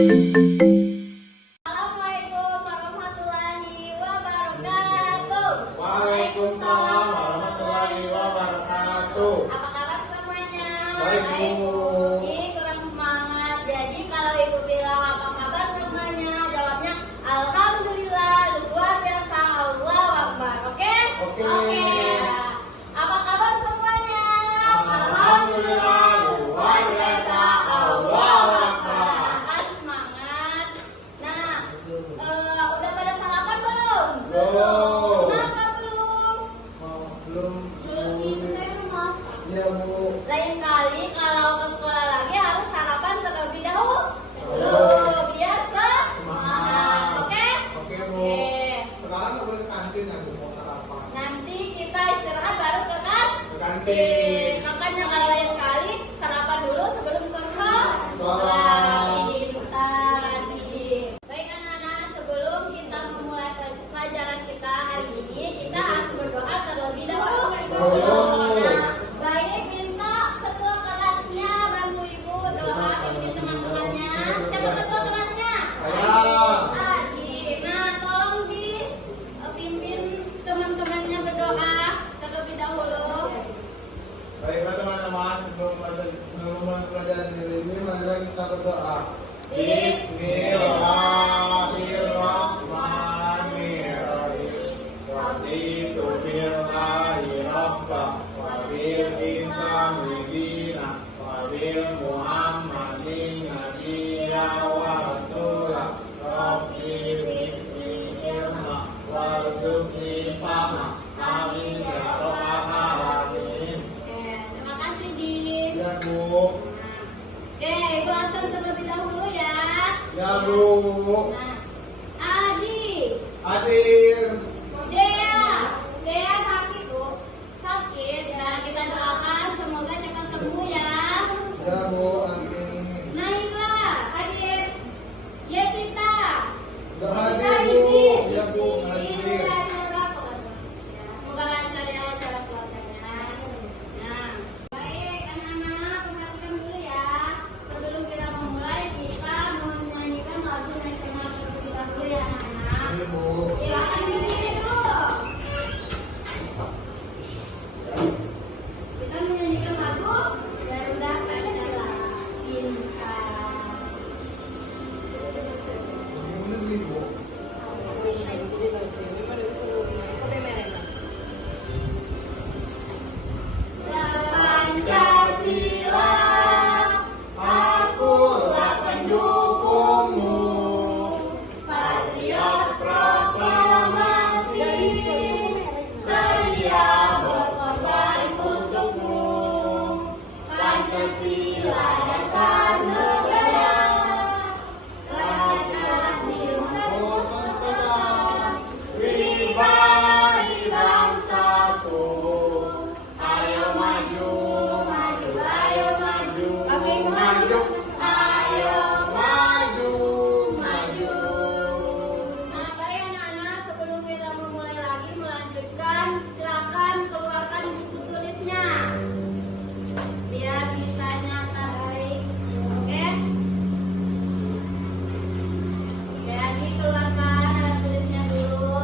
Assalamualaikum warahmatullahi wabarakatuh. Waalaikumsalam warahmatullahi wabarakatuh. Apa kabar semuanya? Baik, Bu. Ini kurang semangat. Jadi kalau Ibu bilang apa kabar semuanya, jawabnya alhamdulillah, luar biasa, Allahu Akbar. Oke? Oke. Apa kabar semuanya? Alhamdulillah, luar biasa, Allahu Akbar. Kan semangat. Nah, udah pada sarapan belum? Belum. Kenapa belum? Belum. Iya, Bu. Lain kali kalau ke sekolah lagi harus sarapan terlebih dahulu. Biasa. Semangat. Oke? Oke, Bu. Sekarang nggak boleh ke kantin ya, Bu, mau sarapan. Nanti kita istirahat baru ke kan? Ke kantin. Makanya kalau lain kali sarapan dulu sebelum ke Sekolah. Baik anak-anak, sebelum kita memulai pelajaran kita hari ini, kita harus berdoa terlebih dahulu. Nah, baik, minta ketua kelasnya bantu ibu doa pimpin teman-temannya. Siapa ketua kelasnya? Saya. Adi. Nah, tolong dipimpin teman-temannya berdoa terlebih dahulu. Baiklah teman-teman, sebelum memulai pelajaran ini, marilah kita berdoa. Bismillahirrahmanirrahim. Raditu billahi rabba wa bil islami dina wa bil muhammadin nabiyya wa rasula. Rabbi zidni ilma warzuqni fahma. Amin ya rabbal alamin. Terima kasih, Di. Ya, Bu. Oke, Ibu antar terlebih dahulu ya. Ya, Bu. Nah, Adi, Hadir. Dea sakit, Bu. Sakit ya, kita doakan semoga cepat sembuh ya. Ya, Bu. Amin. Naila, hadir. Yevita, Udah hadir, Bu. Ya, Bu. Hadir. Semoga lancar ya acara keluarganya. Nah, baik anak-anak, perhatikan dulu ya. Sebelum kita memulai, kita menyanyikan lagu nasional terlebih dahulu ya anak-anak. Ini, Bu. Silakan berdiri dulu. Kita menyanyikan lagu Garuda Pancasila Bintang. Ini nih, Bu. Pancasila, akulah pendukungmu, patriot proklamasi, sedia berkorban untukmu. Pancasila dasar negara, raja Pribadi bangsaku. Ayo maju, maju, ayo maju, maju, ayo maju, maju. Nah, baik anak-anak, sebelum kita memulai lagi melanjutkan, silakan keluarkan buku tulisnya biar bisa nyata baik. Oke? Oke, Adi keluarkan alat tulisnya dulu.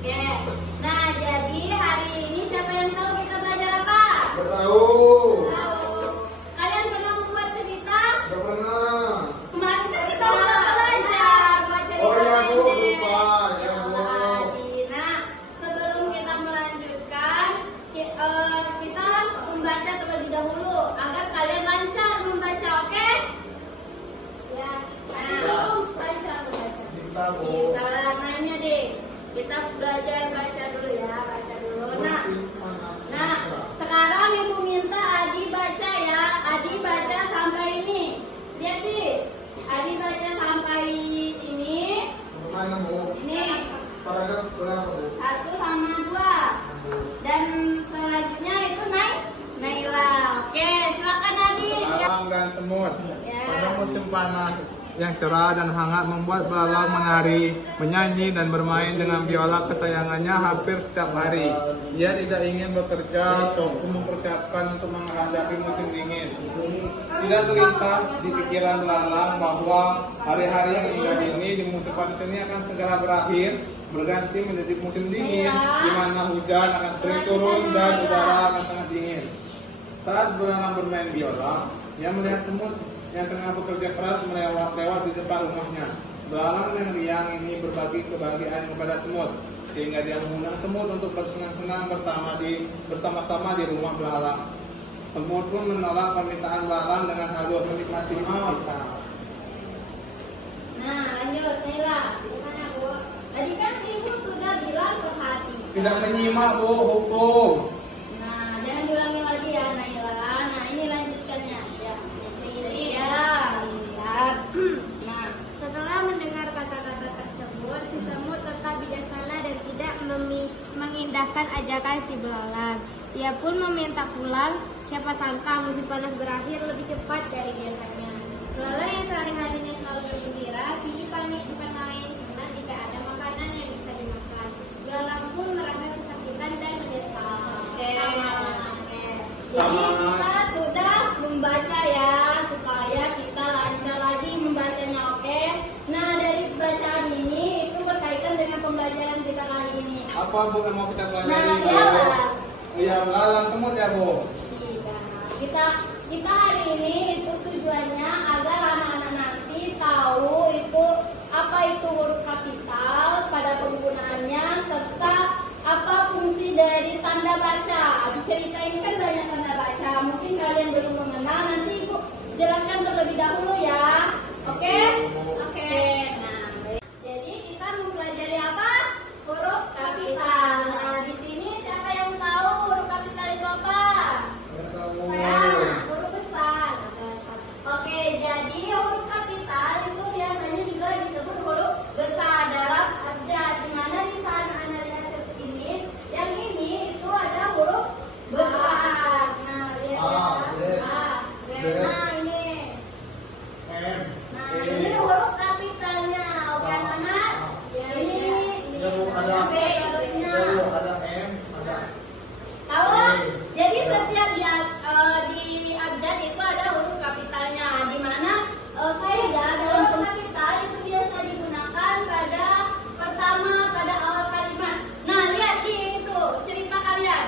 Oke. Nah, jadi hari ini siapa yang tahu kita belajar apa? Bertahu. Tahu. Kalian pernah membuat cerita? Udah pernah. Kemarin kan kita udah belajar buat cerita Oh, ya, Bu. pendek. Lupa. Ya, Bu. Nah, sebelum kita melanjutkan, kita membaca terlebih dahulu agar kalian lancar membaca, oke? Ya. Nah, lancar membaca. Bisa, Bu. Bisa nanya deh. Kita belajar baca dulu ya, baca dulu. Nah, sekarang Ibu minta Adi baca ya. Adi baca sampai ini. Lihat sih. Adi baca sampai ini. Mana, Bu? Ini Paragraf berapa, Bu? 1 sama 2. Dan selanjutnya itu Naila. Oke, silakan Adi. Sarang dan semut. Ya. Pada musim panas yang cerah dan hangat membuat belalang menari, menyanyi dan bermain dengan biola kesayangannya hampir setiap hari. Ia tidak ingin bekerja ataupun mempersiapkan untuk menghadapi musim dingin. Tidak terlintas di pikiran belalang bahwa hari-hari yang indah ini di musim panas ini akan segera berakhir, berganti menjadi musim dingin, di mana hujan akan sering turun dan udara akan sangat dingin. Saat belalang bermain biola, ia melihat semut yang tengah bekerja keras lewat di depan rumahnya. Belalang yang riang ini berbagi kebahagiaan kepada semut, sehingga dia mengundang semut untuk bersenang-senang bersama-sama di rumah belalang. Semut pun menolak permintaan belalang dengan halus menikmati kita. Nah, lanjut, Naila. Gimana, Bu? Tadi kan Ibu sudah bilang perhatikan. Tidak menyimak, Bu, hukum. Nah, jangan diulangi lagi ya, Naila. Nah, ini lanjutkannya. Ya, ini ya. Lihat. Nah, Setelah mendengar kata-kata tersebut, si semut tetap bijaksana dan tidak mengindahkan ajakan si belalang. Ia pun meminta pulang. Siapa sangka musim panas berakhir lebih cepat dari biasanya. Belalang yang sehari-harinya selalu bergembira, kini panik bukan main karena tidak ada makanan yang bisa dimakan. Belalang pun merasa kesakitan dan menyesal. oke. Jadi kita sudah membaca ya, supaya kita lancar lagi membacanya, oke? Nah, dari bacaan ini itu berkaitan dengan pembelajaran kita kali ini. Apa, Bu, yang mau kita pelajari? Nah, belalang. Iya, belalang semut ya, Bu. Kita hari ini itu tujuannya agar anak-anak nanti tahu itu apa itu huruf kapital pada penggunaannya serta apa fungsi dari tanda baca. Di cerita ini kan banyak tanda baca. Mungkin kalian belum mengenal, nanti Ibu jelaskan terlebih dahulu ya. Oke? Oke. Nah, jadi kita mempelajari apa? Huruf kapital. Nah, di sini siapa yang tahu huruf kapital itu apa? Huruf besar. Oke, jadi huruf kapital itu biasanya juga disebut huruf besar dalam abjad. Di mana di saat anak lihat seperti ini, yang ini itu ada huruf besar. Nah, lihat ya. Nah, ini. Nah, ini huruf kapitalnya. Oke, anak. Ini ada B hurufnya. ada M, ada Tahu? Jadi setiap di abjad itu ada huruf kapitalnya, di mana kaidah dalam huruf kapital itu biasa digunakan pada pertama, pada awal kalimat. Nah, lihat di itu cerita kalian.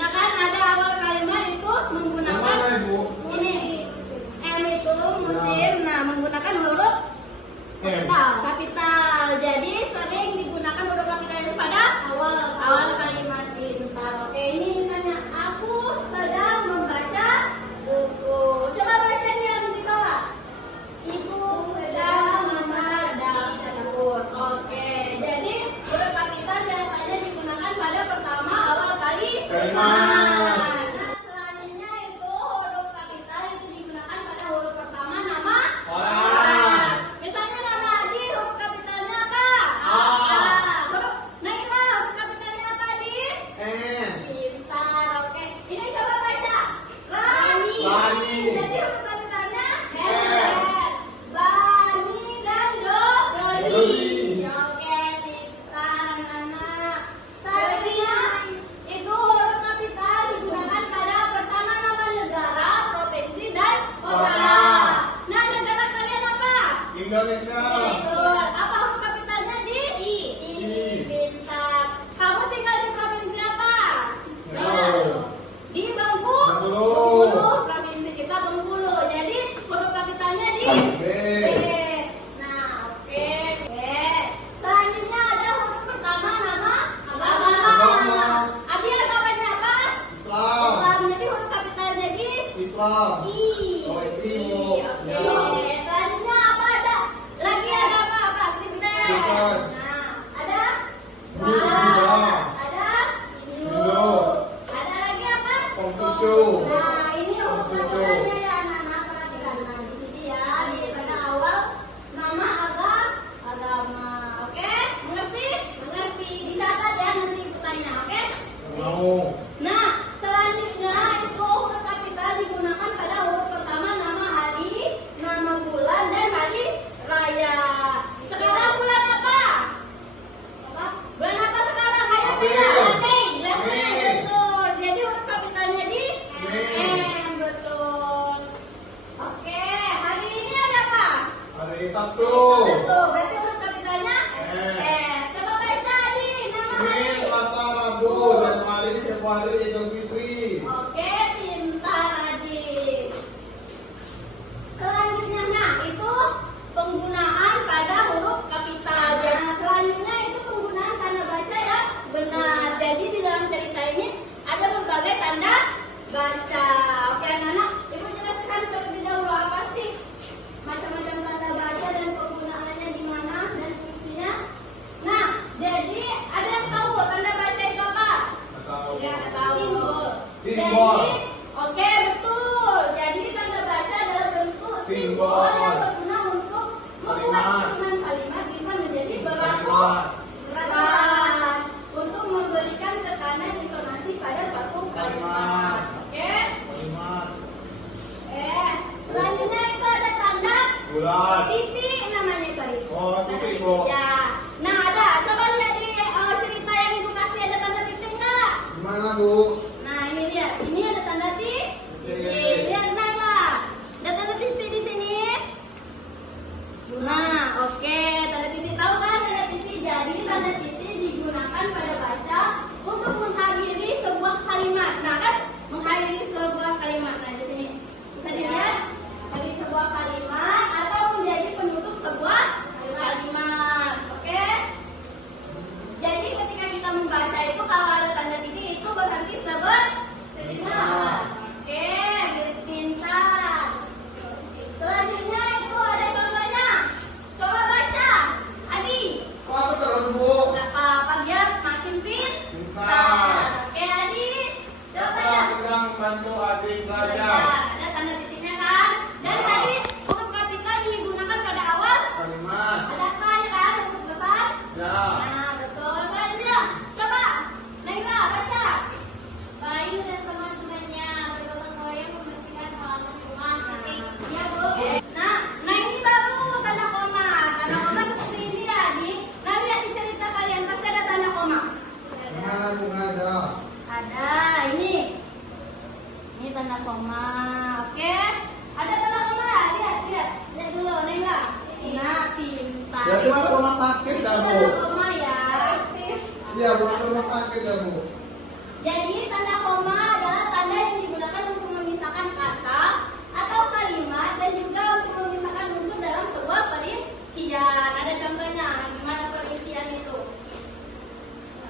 Nah, kan ada awal kalimat itu menggunakan Mana, Ibu? ini M itu musim, nah menggunakan huruf kapital. Jadi sering digunakan huruf kapital itu pada awal kalimat pintar. Oke, ini misalnya aku sedang membaca buku. Coba bacanya di bawah. Ibu sedang membaca buku. Oke, jadi huruf kapital biasanya digunakan pada pertama awal kalimat. Nah, selanjutnya itu huruf kapital itu digunakan pada huruf pertama nama orang. Misalnya nama Adi, huruf kapitalnya apa? Huruf Naila, huruf kapitalnya apa, Adi? Pintar, oke. Ini coba baca. Rani. Jadi huruf kapitalnya Bani dan Dodi. Oke, pintar anak. Selanjutnya itu huruf kapital digunakan pada pertama nama negara, provinsi dan kota. Nah, negara kalian apa? Indonesia. Itu apa huruf kapitalnya di? Pintar. Kamu tinggal di provinsi apa? Di Bengkulu. Provinsi kita Bengkulu. Jadi huruf kapitalnya di B. Nah, oke. Selanjutnya ada huruf pertama nama agama. Agama. Adi agamanya apa? Islam. Jadi huruf kapitalnya di Islam. I. Oh, I, Bu. Oke. Ya. Selanjutnya apa ada? Lagi agama apa? Kristen. Kristen. Nah, ada? Buddha. Ada? Hindu. Ada lagi apa? Konghucu. Nah, ini huruf Konghucu. kapitalnya ya anak-anak, perhatikan. Nah, di sini ya, di pada awal nama agama. Oke? Mengerti? Mengerti. Dicatat ya nanti bertanya, oke? Mau. Nah, selanjutnya itu huruf kapital digunakan pada huruf pertama nama hari, nama bulan, dan hari Satu. Berarti huruf kapitalnya Coba baca Adi nama Senin, Adi. Selasa, Rabu, Januari, Februari, Idul Fitri. Oke, pintar Adi. Selanjutnya, nah itu penggunaan pada huruf kapital. Nah, selanjutnya itu penggunaan tanda baca yang benar. Jadi di dalam cerita ini ada berbagai tanda baca. Oke, anak-anak, ibu jelaskan terlebih dahulu apa sih macam-macam tanda baca dan penggunaannya di mana dan fungsinya. Nah, jadi ada yang tahu tanda baca itu apa? Tahu. Ya, tahu. Simbol. Jadi, oke, betul. Jadi tanda baca adalah bentuk simbol yang berguna untuk membuat susunan kalimat bisa menjadi berat untuk memberikan tekanan intonasi pada suatu kalimat. Oke? Kalimat. Selanjutnya itu ada tanda Bulat. titik namanya tadi. Oh, Tanda titik, Bu. Ya. Nah, ada. Coba lihat di cerita yang ibu kasih ada tanda titik nggak? Gimana, Bu? Nah, ini lihat. Ini ada tanda titik. Lihat Naila. Ada tanda titik di sini. Nah, oke. Tanda titik tahu kan tanda titik? Jadi tanda titik digunakan pada baca untuk mengakhiri sebuah kalimat. Nah, kan mengakhiri sebuah kalimat. Nah, di sini bisa dilihat dari sebuah kalimat atau menjadi penutup sebuah kalimat. Oke? Jadi ketika kita membaca itu kalau ada tanda titik itu berarti benar. Oke, pintar. Selanjutnya itu ada contohnya. Coba baca. Adi. Kok aku terus, Bu? Apa biar makin pintar. Pintar. Oke, Adi. Coba Kita ya. sedang bantu adik belajar. Ada tanda titiknya kan? Dan tadi huruf kapital digunakan pada awal. Kalimat. Ada K ya kan? Huruf besar. Ya. Nah, betul. Selanjutnya, coba Naila baca. Bayu dan teman-temannya bergotong royong membersihkan kolam lingkungan. Ya, Bu. Nah ini baru tanda koma. Tanda koma seperti ini ya, Adi. Nah, lihat di cerita kalian pasti ada tanda koma. Gimana, Bu? Nggak ada. Ada ini. Ini tanda koma. Oke. Ada tanda koma. Lihat dulu Naila. Nah, pintar. Jadi masuk rumah sakit dah, Bu. Tanda koma ya. Iya, Bu, masuk rumah sakit dah, Bu. Jadi tanda koma adalah tanda yang digunakan untuk memisahkan kata atau kalimat dan juga untuk memisahkan unsur dalam sebuah perincian. Ada contohnya gimana perincian itu.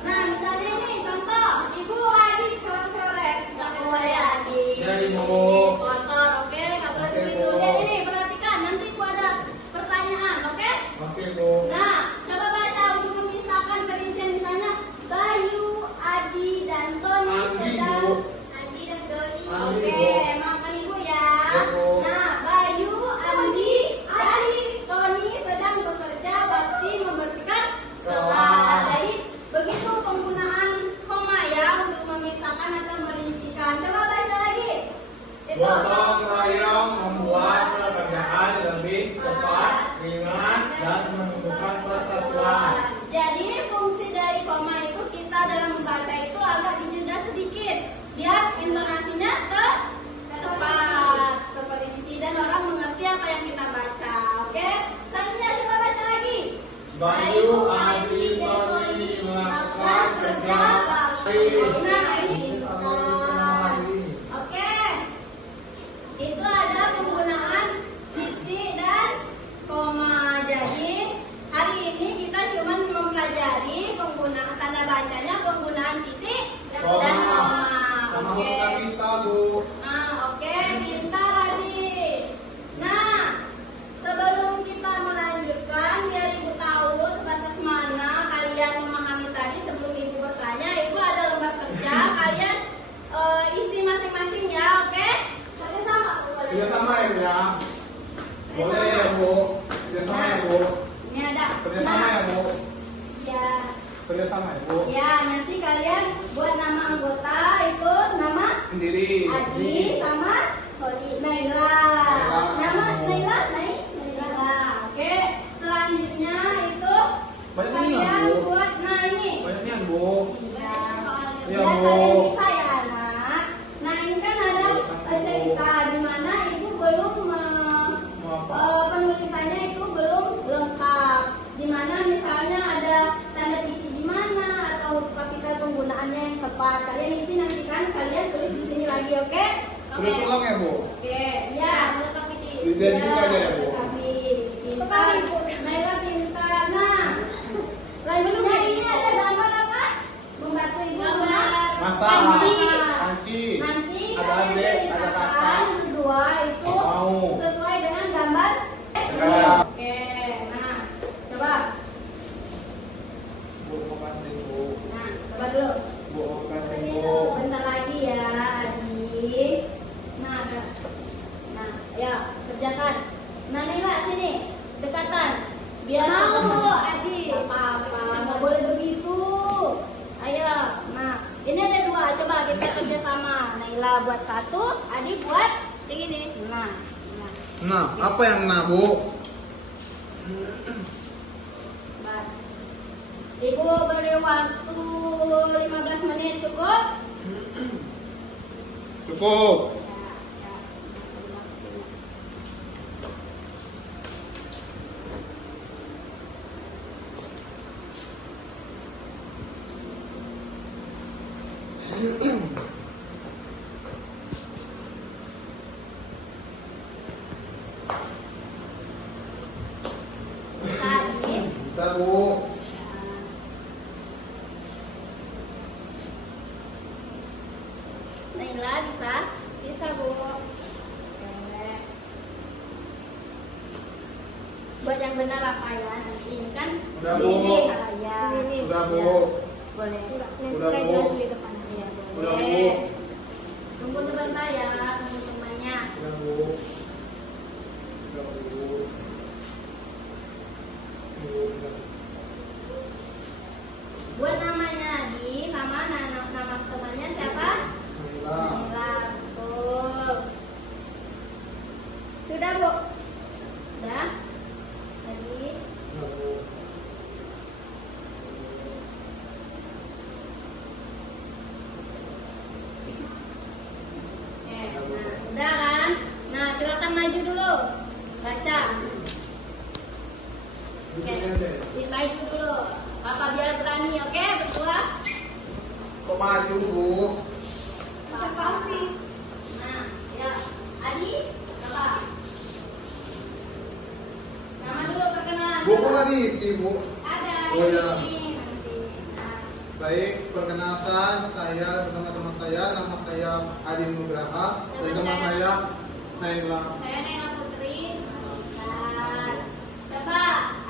Nah, misalnya ini contoh, Ibu Adi coret-coret. Nggak boleh Adi. Ya, Ibu. Kotor, oke? Nggak boleh Oke, begitu. Bu. Lihat ini, perhatikan. Nanti Ibu ada pertanyaan, oke? Oke, Bu. Nah, coba baca untuk memisahkan perincian misalnya Bayu, Adi, dan Tony Adi, sedang Bu. Adi dan Tony. Adi, Oke, Bu. maafkan Ibu ya. Ya, Bu. Nah, Bayu, Adi, dan Tony sedang bekerja bakti membersihkan kelas. Jadi begitu penggunaan koma ya untuk memisahkan atau merincikan. Coba baca lagi. Itu Gotong royong membuat pekerjaan lebih cepat, ringan, dan menunjukkan persatuan. Jadi fungsi dari koma itu kita dalam membaca itu agak dijeda sedikit biar intonasinya tepat, terperinci dan orang mengerti apa yang kita baca. Oke? Selanjutnya coba baca lagi. Bayu, Adi, Tony melakukan kerja bakti. Nah, ini. Oke. Itu ada penggunaan titik dan koma. Jadi hari ini kita cuma mempelajari penggunaan tanda bacanya, penggunaan titik dan koma. Sama Oke. huruf kapital, Bu. Oke, pintar Adi. Nah, sebelum kita melanjutkan, biar Ibu tahu sebatas mana kalian memahami tadi sebelum Ibu bertanya, Ibu ada lembar kerja, kalian isi masing-masing ya, oke? Sama. Tidak sama ya, Bu ya? Boleh ya, Bu? Tidak sama ya, Bu? Ini ada. Tidak sama ya, Bu? Ya. Tidak sama ya, Bu? Ya, nanti kalian buat nama anggota itu nama Sendiri. Adi sama Naila. Nama Naila. Oke. Selanjutnya itu Banyak ini, kalian Bu. buat ini. Banyaknya, Bu. Iya. Iya, Biar Bu. kalian bisa ya anak. Nah ini kan ada cerita di mana ibu belum penulisannya itu belum penggunaannya yang tepat. Kalian isi nanti kan kalian tulis di sini lagi, oke? Terus ulang ya, Bu? Oke, ya. Melengkapi di Identik aja ya, Bu? Pintar. Naila pintar. Nah, selanjutnya ini ada gambar apa? Membantu ibu Gambar Masak. panci. Panci. Nanti Ada kalian adik, ada ceritakan kakak. berdua itu Mau. sesuai dengan gambar. Ya. Oke, nah, coba. Bu, mau kasih, Bu. Nah, coba dulu. Bu, mau kasih, Bu. Bentar lagi ya, adik. Nah, nah, ya kerjakan. Nah, Nila sini, dekatan. Biar Mau, Adi. Apa-apa, nggak boleh begitu. Ayo, nah, ini ada dua. Coba kita kerja sama. Naila buat satu, Adi buat yang ini. Nah, nah. Nah, apa yang nah, Bu? Nah. Ibu beri waktu 15 menit cukup? Cukup. Ya, ya. Tadi, Bisa, Bu. Naila bisa? Bisa, Bu. Oke. Buat yang benar apa ya? Nanti ini kan Udah, Bu. ini ya. Udah, Bu. Boleh. Udah, Bu. Di depan ya, Udah, Bu. boleh. Tunggu sebentar ya, tunggu temannya. Udah, Bu. Udah, Bu. Buat namanya Adi sama nama temannya siapa? Nila. Nila. Betul. Sudah, Bu? Sudah? Tadi. Udah, Bu. Nah, udah kan? Nah, silakan maju dulu. Baca. Oke, maju dulu. Papa biar berani, oke? Berdua. Kok maju, Bu? Papa sih. Nah, ya. Adi, Papa. Nama dulu perkenalan. Bu, kok nggak diisi, Bu? Ada Oh, ya. ini nanti. Nah, Baik, perkenalkan saya bersama teman saya, nama saya Adi Nugraha dan teman saya Naila. saya Naila Putri. Nah, coba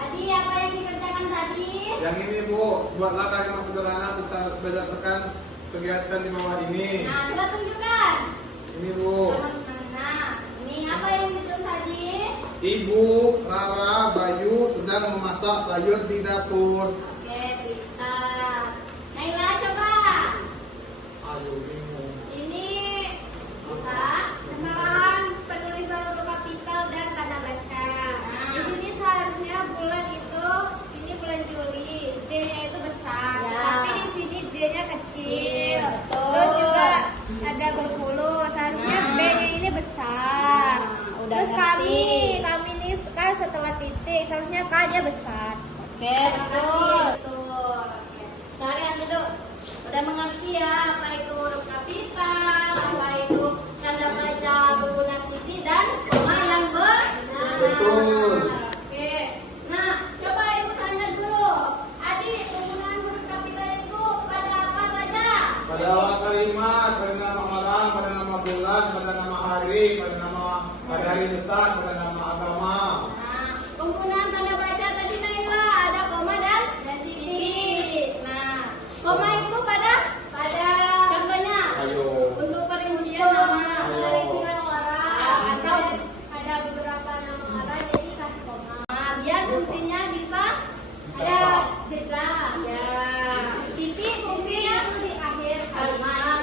Adi apa yang dikerjakan tadi? Yang ini, Bu, buatlah kalimat sederhana kita berdasarkan kegiatan di bawah ini. Nah, coba tunjukkan. Ini, Bu. Nah, ini apa yang ditulis tadi? Ibu Rara Bayu sedang memasak sayur di dapur. Oke, pintar. Naila coba. Aduh, bingung. Ini bisa. kesalahan penulisan huruf kapital dan tanda baca. Di sini seharusnya bulan itu ini bulan Juli, J-nya itu besar, Ya. tapi di sini J-nya kecil. Betul. Terus juga ada berpuluh, seharusnya Nah. B-nya ini besar. Nah, udah Terus ngerti. kami ini kan setelah titik, seharusnya K-nya besar. Oke, betul. Betul. Oke. Kalian duduk. Udah mengerti ya apa itu huruf kapital, apa itu tanda baca penggunaan titik dan koma yang benar. Betul. Oke. Nah, coba ibu tanya dulu. Adik, penggunaan huruf kapital itu pada apa saja? Pada awal kalimat, pada nama orang, pada nama bulan, pada nama hari, pada hari besar, pada nama agama. Nah, penggunaan tanda baca tadi Naila ada koma dan titik. Nah, koma itu pada contohnya Ayo. untuk perincian nama Perincian orang, atau ada beberapa nama orang jadi kasih koma. biar fungsinya bisa Ada jeda. ya titik fungsinya di akhir kalimat.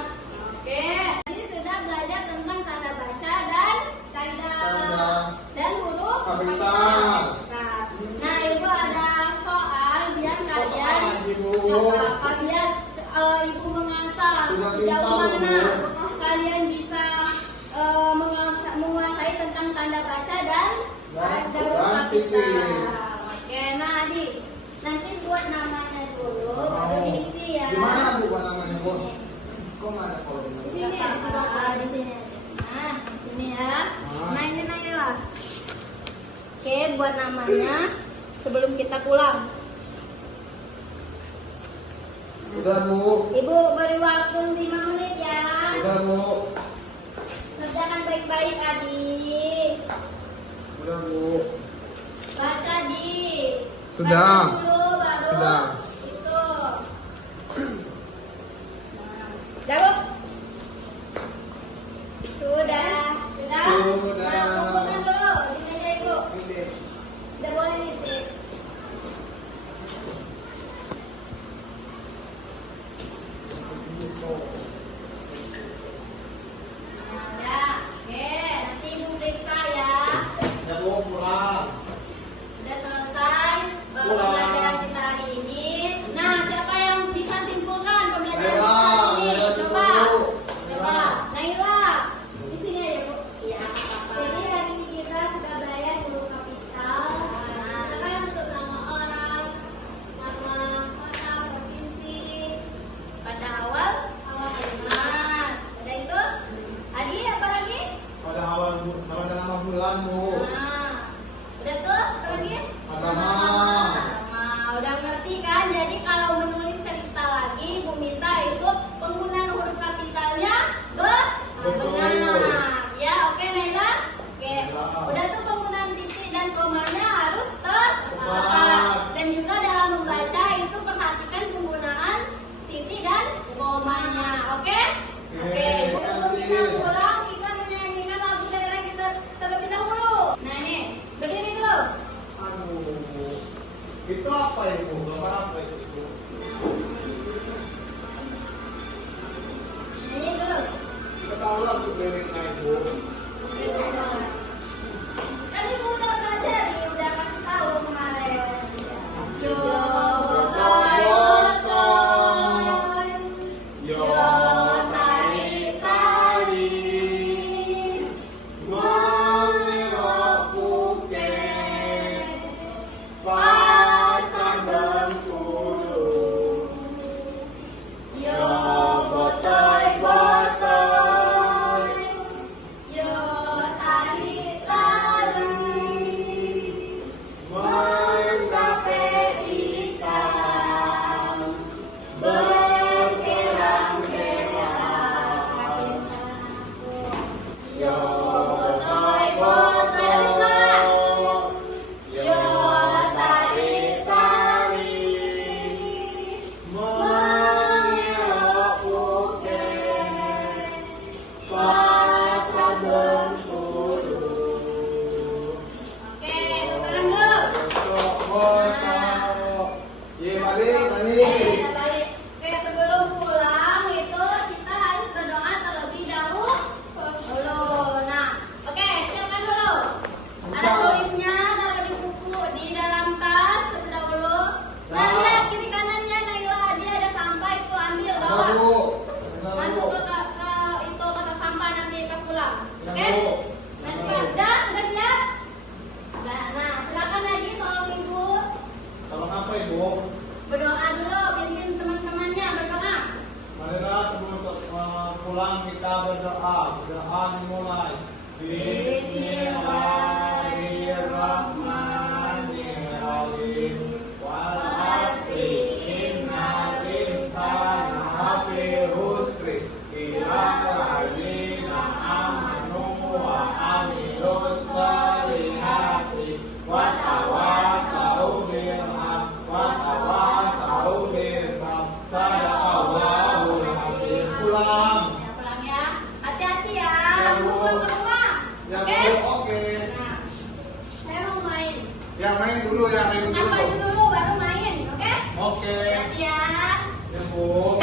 Oke, ini sudah belajar tentang tanda baca dan Tanda. dan huruf Kapital. Nah, ibu ada soal biar kalian Ibu. apa biar ibu mengasah Sudah sejauh pintar, mana Bu. kalian bisa menguasai tentang tanda baca dan huruf titik. kapital. Oke, nah Adi, nanti buat namanya dulu baru Mau. diisi ya. Gimana, Bu? Bu. Kok nggak ada kolom? Di sini ya, di sini. Nah, di sini ya. Nah, ini Naila. Oke, buat namanya sebelum kita pulang. Udah Bu. Ibu beri waktu 5 menit ya. Udah Bu. Kerjakan baik-baik, Adi. Udah Bu. Baca, Di. Sudah. Baca dulu, baru Sudah. itu. Nah, Bu. Sudah. Sudah. Sudah. Nah, kumpulkan dulu di meja Ibu. Ini. Udah boleh nitip. Nah, oke. Nanti Ibu periksa ya. Ya Bu, pulang. Udah selesai pembelajaran kita hari ini. Nah, siapa yang bisa simpulkan pembelajaran kita hari ini? Naila, Coba. Bu. Coba. Naila. Di sini aja, Bu. Iya, apa-apa. Jadi hari ini kita sudah belajar huruf kapital. Misalkan untuk nama orang, nama kota, provinsi. Pada awal kalimat. Ada itu? Adi, apa lagi? Pada awal Bu, pada nama bulan Bu. Nah, udah tuh, apa lagi? Agama. Nah, udah ngerti kan? Jadi kalau menulis cerita lagi, Bu minta itu penggunaan huruf kapitalnya Betul. benar. Ya, oke Naila? Oke. Udah tuh penggunaan titik dan komanya harus tepat. Dan juga dalam membaca itu perhatikan penggunaan titik dan komanya. Oke? Oke. Sebelum kita pulang, kita menyanyikan lagu daerah kita terlebih dahulu. Nah, ini berdiri dulu. Aduh. Itu apa Ibu? Gambar apa itu? Nyanyi dulu. Kita tahu lagu liriknya Ibu. Kan Ibu udah belajar, udah kasih tahu kemarin. Yo, botoy, botoy. Yo tari-tari. mengerok bukit pasang bengkulu. Yo, botoy, botoy. Yo, tari-tari. Mencapai ikan berkerang-kerang. Yo botoy botoy, yo tari-tari, mengelok bukit pasang bengkulu. Oke, sekarang dulu. Iya balik. Balik. Oke, sebelum pulang itu kita harus berdoa terlebih dahulu. Nah, oke, siapkan dulu. Ada tulisnya, taruh di buku, di dalam tas terlebih dahulu. Nah, lihat kiri kanannya Naila, dia ada sampah itu ambil bawa. Masuk ke itu kotak sampah nanti ke pulang. Oke? Udah siap? Nah, silakan lagi tolong Ibu. Tolong apa Ibu? Berdoa dulu, pimpin teman-temannya berdoa. Marilah sebelum pulang kita berdoa. Berdoa dimulai. Bismillahirrahmanirrahim. Wal asri innal insana lafi khusr illa alladziina aamanu wa 'amilus shalihati wa tawassaw bil haqqi wa tawassaw bis sabr. Sadaqallahul azim. Pulang. Ya, pulang ya. Hati-hati ya. Ya, Bu. Pulang ke rumah. Ya Oke? Bu, oke. Nah, saya mau main. Ya main dulu ya, main Bukan baju dulu. dulu, baru main. Oke? Oke. Siap. Ya Bu.